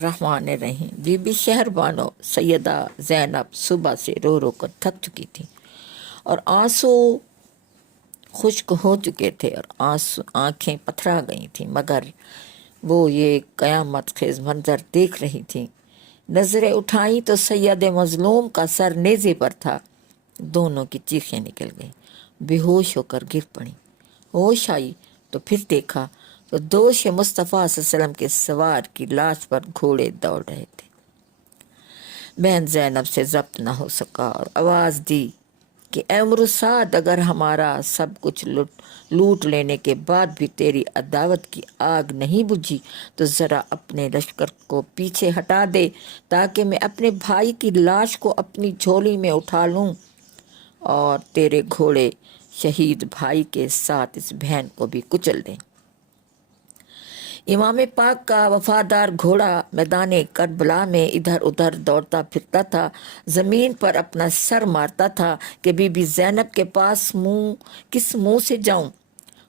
रहमान रहीम। बीबी शहरबानो सैयदा ज़ैनब सुबह से रो रो कर थक चुकी थी और आंसू खुश्क हो चुके थे और आंसू आंखें पथरा गई थीं, मगर वो ये क़यामत खेज़ मंजर देख रही थी। नज़रें उठाई तो सैयद मज़लूम का सर नेज़े पर था। दोनों की चीखें निकल गईं, बेहोश होकर गिर पड़ी। होश आई तो फिर देखा तो दोष मुस्तफ़ा सल्लल्लाहु अलैहि वसल्लम के सवार की लाश पर घोड़े दौड़ रहे थे। बहन ज़ैनब से ज़ब्त न हो सका और आवाज़ दी कि ऐ उम्र-साद, अगर हमारा सब कुछ लूट लेने के बाद भी तेरी अदावत की आग नहीं बुझी तो ज़रा अपने लश्कर को पीछे हटा दे, ताकि मैं अपने भाई की लाश को अपनी झोली में उठा लूँ और तेरे घोड़े शहीद भाई के साथ इस बहन को भी कुचल दें। इमाम पाक का वफादार घोड़ा मैदान करबला में इधर उधर दौड़ता फिरता था, ज़मीन पर अपना सर मारता था कि बीबी ज़ैनब के पास किस मुंह से जाऊं,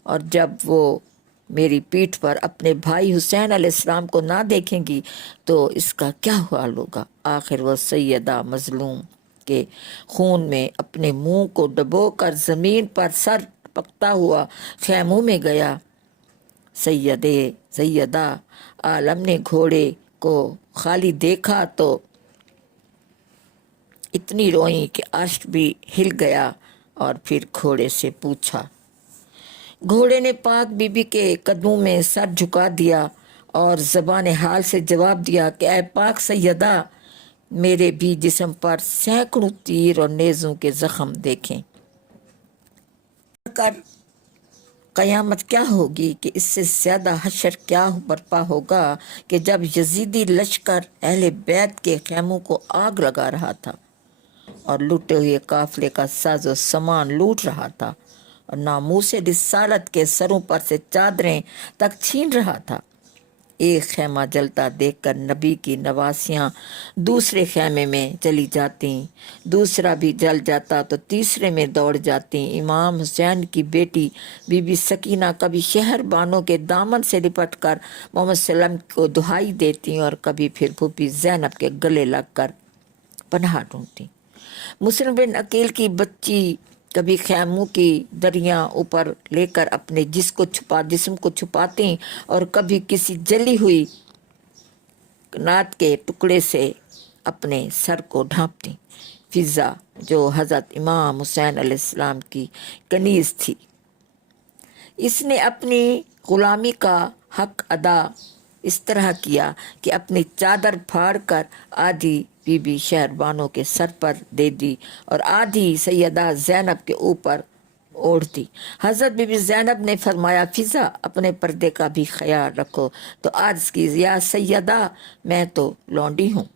और जब वो मेरी पीठ पर अपने भाई हुसैन अलैहिस्सलाम को ना देखेंगी तो इसका क्या हाल होगा। आखिर वो सैयदा मज़लूम के खून में अपने मुंह को डुबोकर ज़मीन पर सर पकता हुआ खैमों में गया। सैयदा आलम ने घोड़े को खाली देखा तो इतनी रोई कि अर्श भी हिल गया और फिर घोड़े से पूछा। घोड़े ने पाक बीबी के कदमों में सर झुका दिया और ज़बान हाल से जवाब दिया कि ऐ पाक सैयदा, मेरे भी जिस्म पर सैकड़ों तीर और नेज़ों के ज़ख्म देखें। क़यामत क्या होगी कि इससे ज़्यादा हशर क्या बर्पा होगा कि जब यजीदी लश्कर अहले बैत के खैमों को आग लगा रहा था और लुटे हुए काफिले का साजो सामान लूट रहा था और नामूसे रिसालत के सरों पर से चादरें तक छीन रहा था। एक खैमा जलता देखकर नबी की नवासियाँ दूसरे खैमे में चली जाती, दूसरा भी जल जाता तो तीसरे में दौड़ जाती। इमाम हुसैन की बेटी बीबी सकीना कभी शहर बानों के दामन से लिपट कर मोहम्मद सल्लम को दुहाई देती और कभी फिर फूफी ज़ैनब के गले लगकर पनाह ढूंढती। मुस्लिम बिन अकील की बच्ची कभी खैमों की दरिया ऊपर लेकर अपने जिस्म को छुपाती और कभी किसी जली हुई नात के टुकड़े से अपने सर को ढांपती। फिजा जो हज़रत इमाम हुसैन अलैहिस्सलाम की कनीज़ थी, इसने अपनी ग़ुलामी का हक अदा इस तरह किया कि अपनी चादर फाड़ कर आधी बीबी शहरबानों के सर पर दे दी और आधी सैयदा ज़ैनब के ऊपर ओढ़ दी। हज़रत बीबी ज़ैनब ने फरमाया, फिज़ा, अपने पर्दे का भी ख्याल रखो। तो आज की या सैयदा, मैं तो लौंडी हूँ।